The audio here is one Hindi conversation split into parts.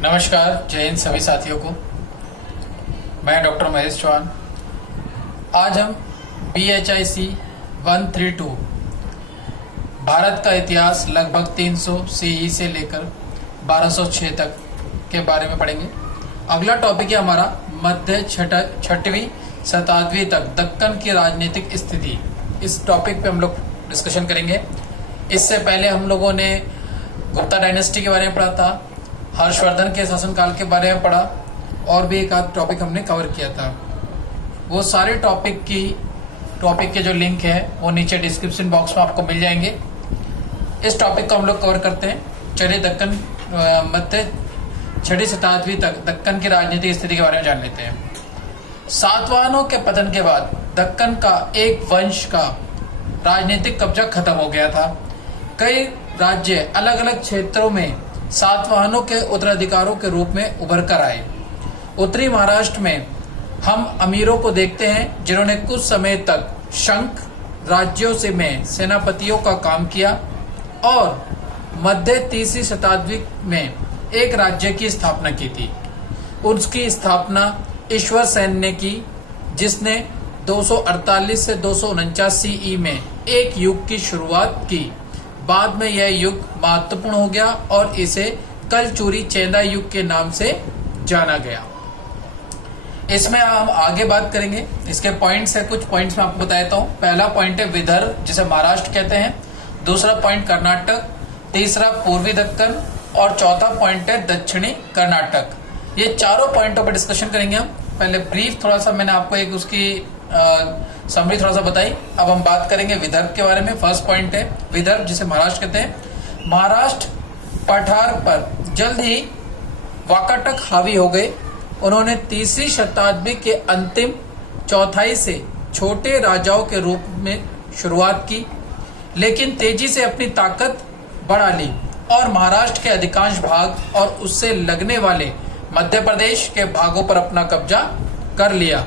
नमस्कार, जय हिंद सभी साथियों को। मैं डॉक्टर महेश चौहान। आज हम BHIC 132 भारत का इतिहास लगभग 300 CE से लेकर 1206 तक के बारे में पढ़ेंगे। अगला टॉपिक है हमारा मध्य 6वीं शताब्दी तक दक्कन की राजनीतिक स्थिति। इस टॉपिक पे हम लोग डिस्कशन करेंगे। इससे पहले हम लोगों ने गुप्ता डायनेस्टी के बारे में पढ़ा था, हर्षवर्धन के शासनकाल के बारे में पढ़ा और भी एक आध टॉपिक हमने कवर किया था। वो सारे टॉपिक के जो लिंक है वो नीचे डिस्क्रिप्शन बॉक्स में आपको मिल जाएंगे। इस टॉपिक को हम लोग कवर करते हैं। चलिए दक्कन मध्य 6वीं शताब्दी तक दक्कन की राजनीतिक स्थिति के बारे में जान लेते हैं। सातवाहनों के पतन के बाद दक्कन का एक वंश का राजनीतिक कब्जा खत्म हो गया था। कई राज्य अलग अलग क्षेत्रों में सातवाहनों के उत्तराधिकारों के रूप में उभर कर आए। उत्तरी महाराष्ट्र में हम अमीरों को देखते हैं जिन्होंने कुछ समय तक शंख राज्यों से में सेनापतियों का काम किया और मध्य 3वीं शताब्दी में एक राज्य की स्थापना की थी। उसकी स्थापना ईश्वर सेन ने की, जिसने 248 से 249 CE में एक युग की शुरुआत की। बाद में यह युग महत्वपूर्ण हो गया और इसे कलचुरी चेंदा युग के नाम से जाना गया। इसमें हम आगे बात करेंगे। इसके पॉइंट्स है, कुछ पॉइंट्स मैं आपको बता देता हूँ। पहला पॉइंट है विदर्भ, जिसे महाराष्ट्र कहते हैं। दूसरा पॉइंट कर्नाटक, तीसरा पूर्वी दक्कन और चौथा पॉइंट है दक्षिणी कर्नाटक। ये चारों पॉइंटों पर डिस्कशन करेंगे हम। पहले ब्रीफ थोड़ा सा मैंने आपको एक उसकी समरी थोड़ा सा बताई। अब हम बात करेंगे विदर्भ के बारे में। फर्स्ट पॉइंट है विदर्भ, जिसे महाराष्ट्र कहते हैं। महाराष्ट्र पठार पर जल्द ही वाकाटक हावी हो गए। उन्होंने 3वीं शताब्दी के अंतिम चौथाई से छोटे राजाओं के रूप में शुरुआत की, लेकिन तेजी से अपनी ताकत बढ़ा ली और महाराष्ट्र के अधिकांश भाग और उससे लगने वाले मध्य प्रदेश के भागों पर अपना कब्जा कर लिया।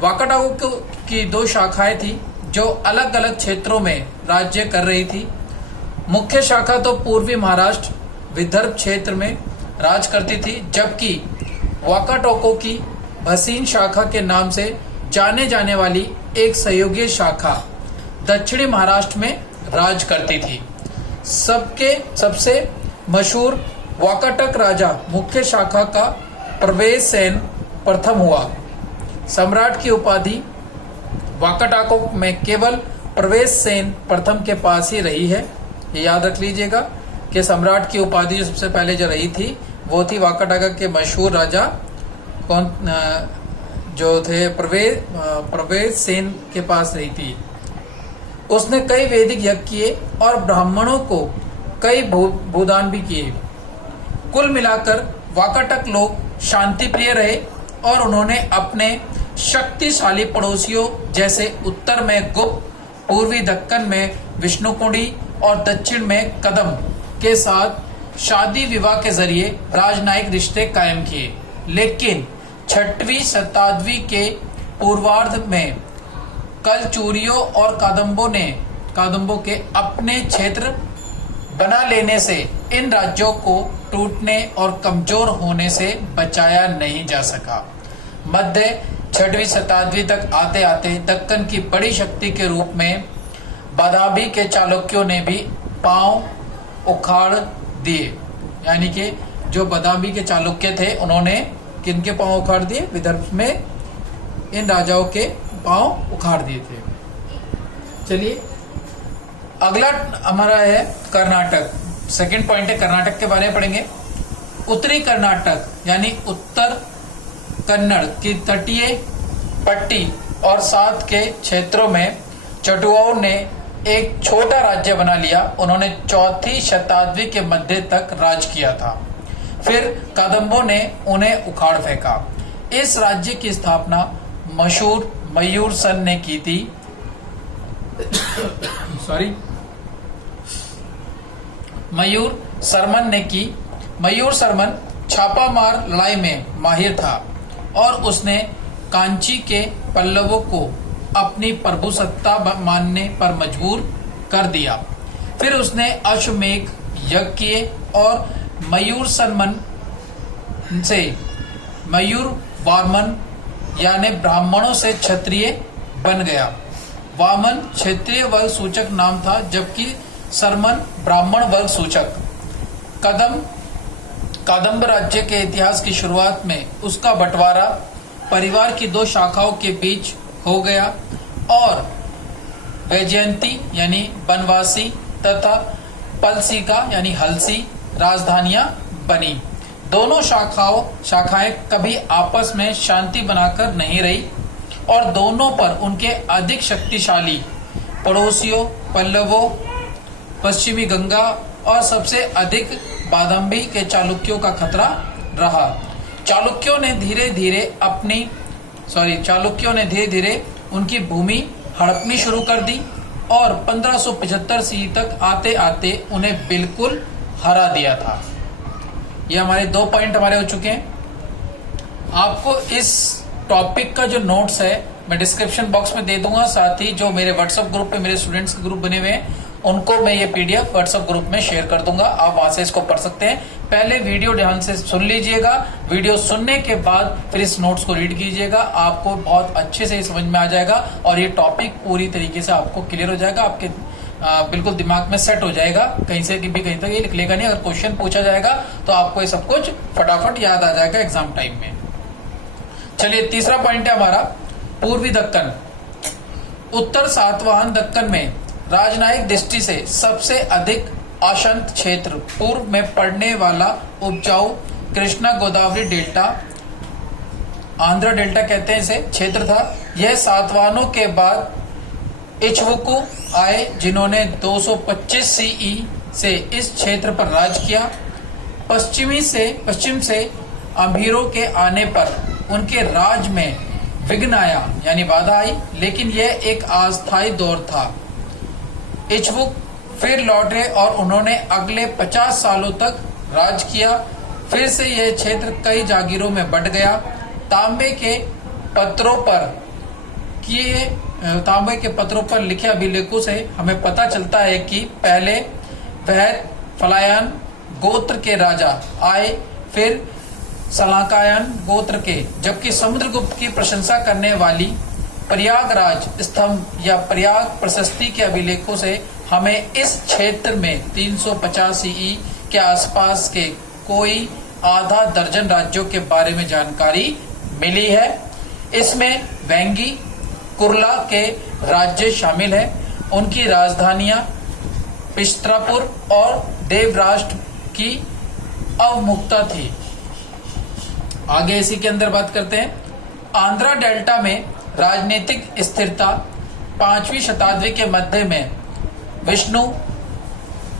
वाकाटकों की दो शाखाएं थी जो अलग अलग क्षेत्रों में राज्य कर रही थी। मुख्य शाखा तो पूर्वी महाराष्ट्र विदर्भ क्षेत्र में राज करती थी, जबकि वाकाटकों की भसीन शाखा के नाम से जाने जाने वाली एक सहयोगी शाखा दक्षिणी महाराष्ट्र में राज करती थी। सबसे मशहूर वाकाटक राजा मुख्य शाखा का प्रवेश सेन प्रथम हुआ। सम्राट की उपाधि वाकाटकों में केवल प्रवेश सेन प्रथम के पास ही रही है। ये याद रख लीजिएगा कि सम्राट की उपाधि जो सबसे पहले जो रही थी वो थी वाकाटक के मशहूर राजा कौन जो थे प्रवेश सेन के पास रही थी। उसने कई वैदिक यज्ञ किए और ब्राह्मणों को कई भूदान भी किए। कुल मिलाकर वाकाटक लोग शांति प्रिय रहे और उन्होंने अपने शक्तिशाली पड़ोसियों जैसे उत्तर में गुप्त, पूर्वी दक्कन में विष्णुकुंडी और दक्षिण में कदम के साथ शादी विवाह के जरिए राजनयिक रिश्ते कायम किए। लेकिन 6वीं शताब्दी के पूर्वार्ध में कलचुरियों और कादम्बों के अपने क्षेत्र बना लेने से इन राज्यों को टूटने और कमजोर होने से बचाया नहीं जा सका। मध्य 6वीं शताब्दी तक आते आते दक्कन की बड़ी शक्ति के रूप में बादामी के चालुक्यों ने भी पांव उखाड़ दिए। यानी कि जो बादामी के चालुक्य थे उन्होंने किनके पांव उखाड़ दिए? विदर्भ में इन राजाओं के पांव उखाड़ दिए थे। चलिए अगला हमारा है कर्नाटक। सेकंड पॉइंट है कर्नाटक के बारे में पढ़ेंगे। उत्तरी कर्नाटक यानी उत्तर कन्नड़ की तटीय पट्टी और साथ के क्षेत्रों में चटुआओं ने एक छोटा राज्य बना लिया। उन्होंने 4वीं शताब्दी के मध्य तक राज किया था। फिर कादम्बों ने उन्हें उखाड़ फेंका। इस राज्य की स्थापना मशहूर मयूर सन ने की थी। मयूर सरमन ने की। मयूर सरमन छापामार लड़ाई में माहिर था और उसने कांची के पल्लवों को अपनी प्रभुसत्ता मानने पर मजबूर कर दिया। फिर उसने अश्वमेध यज्ञ किए और मयूर सरमन से मयूर वामन यानी ब्राह्मणों से क्षत्रिय बन गया। वामन क्षेत्रीय वर्ग सूचक नाम था, जबकि सरमन ब्राह्मण वर्ग सूचक। कादम्ब राज्य के इतिहास की शुरुआत में उसका बंटवारा परिवार की दो शाखाओं के बीच हो गया और वैजयंती यानी बनवासी तथा पलसिका यानी हलसी राजधानियां बनी। दोनों शाखाएं कभी आपस में शांति बनाकर नहीं रही और दोनों पर उनके अधिक शक्तिशाली पड़ोसियों पल्लवों, पश्चिमी गंगा और सबसे अधिक बादाम्बी के चालुक्यों का खतरा रहा। चालुक्यों ने धीरे धीरे उनकी भूमि हड़पनी शुरू कर दी और 1575 ईस्वी तक आते आते उन्हें बिल्कुल हरा दिया था। ये हमारे 2 पॉइंट हमारे हो चुके हैं। आपको इस टॉपिक का जो नोट्स है मैं डिस्क्रिप्शन बॉक्स में दे दूंगा, साथ ही जो मेरे व्हाट्सएप ग्रुप पे मेरे स्टूडेंट्स के ग्रुप बने हुए हैं उनको मैं ये पीडीएफ व्हाट्सएप ग्रुप में शेयर कर दूंगा, आप वहां से इसको पढ़ सकते हैं। पहले वीडियो ध्यान से सुन लीजिएगा, वीडियो सुनने के बाद फिर इस नोट्स को रीड कीजिएगा, आपको बहुत अच्छे से समझ में आ जाएगा और ये टॉपिक पूरी तरीके से आपको क्लियर हो जाएगा, आपके बिल्कुल दिमाग में सेट हो जाएगा, कहीं से भी कहीं तक ये निकलेगा नहीं। अगर क्वेश्चन पूछा जाएगा तो आपको ये सब कुछ फटाफट याद आ जाएगा एग्जाम टाइम में। चलिए तीसरा पॉइंट है हमारा पूर्वी दक्कन। उत्तर सातवाहन दक्कन में राजनयिक दृष्टि से सबसे अधिक आशंत क्षेत्र पूर्व में पड़ने वाला उपजाऊ कृष्णा गोदावरी डेल्टा, आंध्र डेल्टा कहते हैं इसे, क्षेत्र था। यह सातवाहनों के बाद इक्ष्वाकु आए जिन्होंने 225 सीई से इस क्षेत्र पर राज किया। पश्चिम से अमीरों के आने पर उनके राज में विघ्न आया यानी बाधा आई, लेकिन यह एक अस्थायी दौर था। इक्ष्वाकु फिर लौटे और उन्होंने अगले 50 सालों तक राज किया। फिर से यह क्षेत्र कई जागीरों में बंट गया। तांबे के पत्रों पर लिखे अभिलेखों से हमें पता चलता है कि पहले वह फलायन गोत्र के राजा आए, फिर सलाकायन गोत्र के, जबकि समुद्रगुप्त की प्रशंसा करने वाली प्रयागराज स्तंभ या प्रयाग प्रशस्ति के अभिलेखों से हमें इस क्षेत्र में 350 सीई के आसपास के कोई आधा दर्जन राज्यों के बारे में जानकारी मिली है। इसमें वेंगी कुर्ला के राज्य शामिल है। उनकी राजधानियां पिष्ट्रापुर और देवराष्ट्र की अवमुक्ता थी। आगे इसी के अंदर बात करते हैं। आंध्रा डेल्टा में राजनीतिक स्थिरता 5वीं शताब्दी के मध्य में विष्णु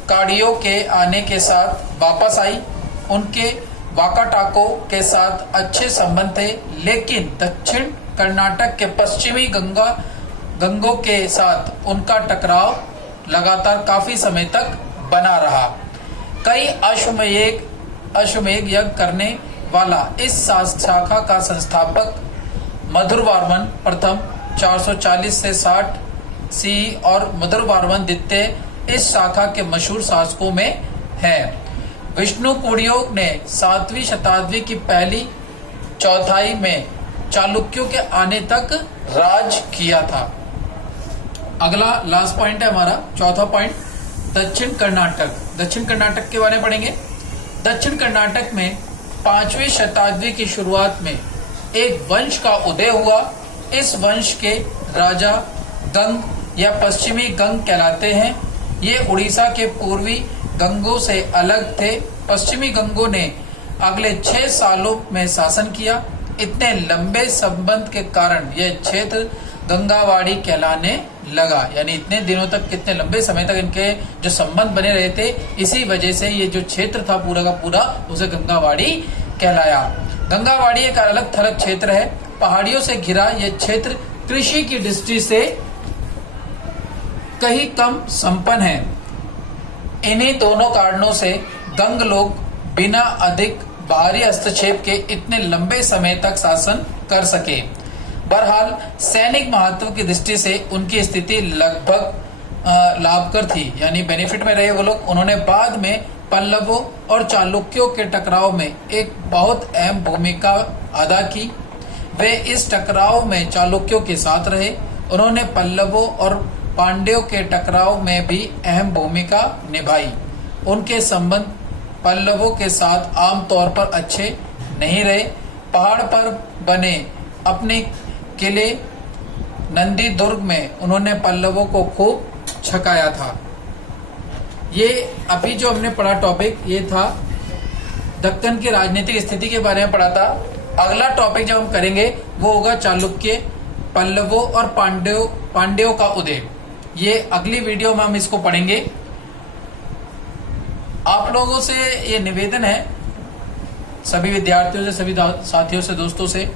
काडियों के आने के साथ वापस आई। उनके वाकाटाको के साथ अच्छे संबंध थे, लेकिन दक्षिण कर्नाटक के पश्चिमी गंगों के साथ उनका टकराव लगातार काफी समय तक बना रहा। कई अश्वमेध यज्ञ करने वाला इस शाखा का संस्थापक मधुरवर्मन प्रथम 440 से 60 सी और मधुरवर्मन द्वितीय इस शाखा के मशहूर शासकों में है। विष्णुकुडियों ने 7वीं शताब्दी की पहली चौथाई में चालुक्यों के आने तक राज किया था। अगला लास्ट पॉइंट है हमारा चौथा पॉइंट, दक्षिण कर्नाटक। दक्षिण कर्नाटक के बारे में पढ़ेंगे। दक्षिण कर्नाटक में 5वीं शताब्दी की शुरुआत में एक वंश का उदय हुआ। इस वंश के राजा गंग या पश्चिमी गंग कहलाते हैं। ये उड़ीसा के पूर्वी गंगों से अलग थे। पश्चिमी गंगों ने अगले 6 सालों में शासन किया। इतने लंबे संबंध के कारण यह क्षेत्र गंगावाड़ी कहलाने लगा, यानी इतने दिनों तक, कितने लंबे समय तक इनके जो संबंध बने रहे थे, इसी वजह से ये जो क्षेत्र था पूरा का पूरा उसे गंगावाड़ी कहलाया। गंगावाड़ी एक अलग थलग क्षेत्र है। पहाड़ियों से घिरा यह क्षेत्र कृषि की दृष्टि से कहीं कम संपन्न है। इन्हीं दोनों कारणों से गंग लोग बिना अधिक बाहरी हस्तक्षेप के इतने लंबे समय तक शासन कर सके। बहरहाल सैनिक महत्व की दृष्टि से उनकी स्थिति लगभग लाभकर थी, यानी बेनिफिट में रहे वो लोग। उन्होंने बाद में पल्लवों और चालुक्यों के टकराव में एक बहुत अहम भूमिका अदा की। वे इस टकराव में चालुक्यों के साथ रहे। उन्होंने पल्लवों और पांड्यों के टकराव में भी अहम भूमिका निभाई। उनके संबंध पल्लवों के साथ आमतौर पर अच्छे नहीं रहे। पहाड़ पर बने अपने किले नंदी दुर्ग में उन्होंने पल्लवों को खूब छकाया था। ये अभी जो हमने पढ़ा टॉपिक ये था दक्कन की राजनीतिक स्थिति के बारे में पढ़ा था। अगला टॉपिक जो हम करेंगे वो होगा चालुक्य, पल्लवों और पांड्यों का उदय। ये अगली वीडियो में हम इसको पढ़ेंगे। आप लोगों से ये निवेदन है, सभी विद्यार्थियों से, सभी साथियों से, दोस्तों से,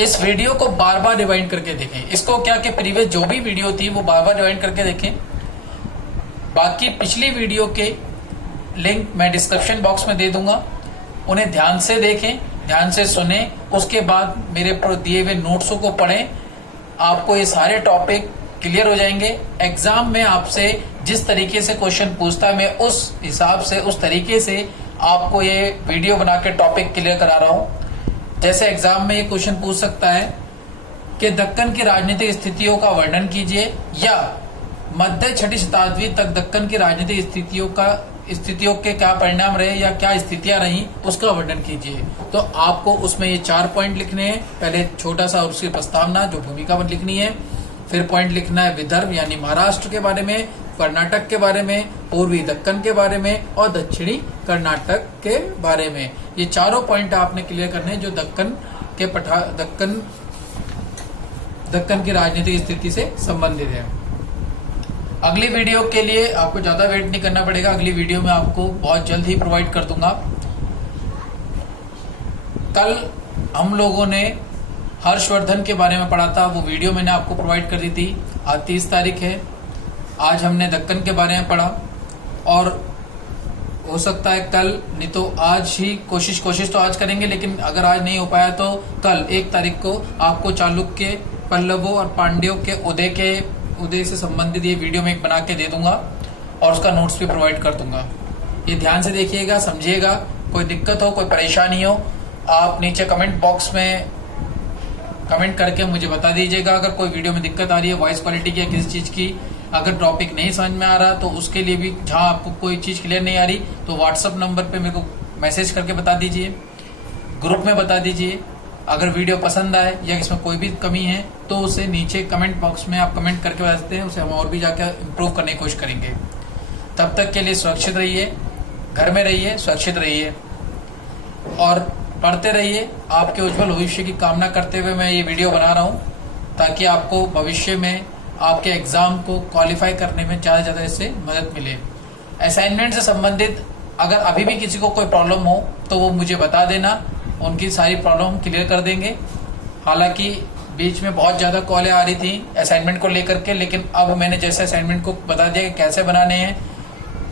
इस वीडियो को बार बार रिवाइंड करके देखें। इसको क्या कि प्रीवियस जो भी वीडियो थी वो बार बार रिवाइंड करके देखें। बाकी पिछली वीडियो के लिंक मैं डिस्क्रिप्शन बॉक्स में दे दूंगा, उन्हें ध्यान से देखें, ध्यान से सुने, उसके बाद मेरे दिए हुए नोट्सों को पढ़ें। आपको ये सारे टॉपिक क्लियर हो जाएंगे। एग्जाम में आपसे जिस तरीके से क्वेश्चन पूछता है मैं उस हिसाब से, उस तरीके से आपको ये वीडियो बना के टॉपिक क्लियर करा रहा हूं। जैसे एग्जाम में ये क्वेश्चन पूछ सकता है कि दक्कन की राजनीतिक स्थितियों का वर्णन कीजिए, या मध्य 6वीं शताब्दी तक दक्कन की राजनीतिक स्थितियों के क्या परिणाम रहे या क्या स्थितियां रही उसका वर्णन कीजिए। तो आपको उसमें ये 4 पॉइंट लिखने हैं। पहले छोटा सा उसकी प्रस्तावना जो भूमिका लिखनी है, फिर पॉइंट लिखना है विदर्भ यानी महाराष्ट्र के बारे में, कर्नाटक के बारे में, पूर्वी दक्कन के बारे में और दक्षिणी कर्नाटक के बारे में। ये चारों पॉइंट आपने क्लियर करने हैं जो दक्कन की राजनीतिक स्थिति से संबंधित है। अगली वीडियो के लिए आपको ज्यादा वेट नहीं करना पड़ेगा। अगली वीडियो में आपको बहुत जल्द ही प्रोवाइड कर दूंगा। कल हम लोगों ने हर्षवर्धन के बारे में पढ़ा था, वो वीडियो मैंने आपको प्रोवाइड कर दी थी। आज 30 तारीख है। आज हमने दक्कन के बारे में पढ़ा और हो सकता है कल, नहीं तो आज ही कोशिश तो आज करेंगे, लेकिन अगर आज नहीं हो पाया तो कल 1 तारीख को आपको चालुक्य, पल्लवों और पांड्यों के उदय से संबंधित ये वीडियो में एक बना के दे दूंगा और उसका नोट्स भी प्रोवाइड कर दूंगा। ये ध्यान से देखिएगा, समझिएगा। कोई दिक्कत हो, कोई परेशानी हो, आप नीचे कमेंट बॉक्स में कमेंट करके मुझे बता दीजिएगा। अगर कोई वीडियो में दिक्कत आ रही है वॉइस क्वालिटी की या किसी चीज की, अगर टॉपिक नहीं समझ में आ रहा तो उसके लिए भी, जहां आपको कोई चीज क्लियर नहीं आ रही तो व्हाट्सएप नंबर पे मेरे को मैसेज करके बता दीजिए, ग्रुप में बता दीजिए। अगर वीडियो पसंद आए या इसमें कोई भी कमी है तो उसे नीचे कमेंट बॉक्स में आप कमेंट करके बता सकते हैं, उसे हम और भी जाकर इम्प्रूव करने की कोशिश करेंगे। तब तक के लिए सुरक्षित रहिए, घर में रहिए, सुरक्षित रहिए और पढ़ते रहिए। आपके उज्जवल भविष्य की कामना करते हुए मैं ये वीडियो बना रहा हूँ ताकि आपको भविष्य में आपके एग्जाम को क्वालिफाई करने में ज़्यादा से ज़्यादा इससे मदद मिले। असाइनमेंट से संबंधित अगर अभी भी किसी को कोई प्रॉब्लम हो तो वो मुझे बता देना, उनकी सारी प्रॉब्लम क्लियर कर देंगे। हालांकि बीच में बहुत ज़्यादा कॉलें आ रही थी असाइनमेंट को लेकर के, लेकिन अब मैंने जैसे असाइनमेंट को बता दिया कि कैसे बनाने हैं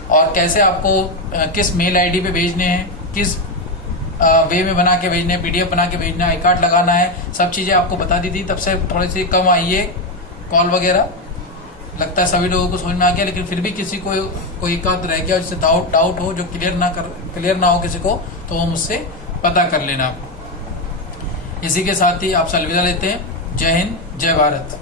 और कैसे आपको किस मेल आईडी पे भेजने हैं, किस वे में बना के भेजने हैं, PDF बना के भेजना है, आई कार्ड लगाना है, सब चीज़ें आपको बता दी थी। तब से थोड़ी सी कम आई है कॉल वगैरह। लगता है सभी लोगों को समझ में आ गया, लेकिन फिर भी किसी को कोई एक आध रह गया जिससे डाउट हो, जो क्लियर ना हो किसी को, तो वो मुझसे पता कर लेना। इसी के साथ ही आपसे अलविदा लेते हैं। जय हिंद, जय भारत।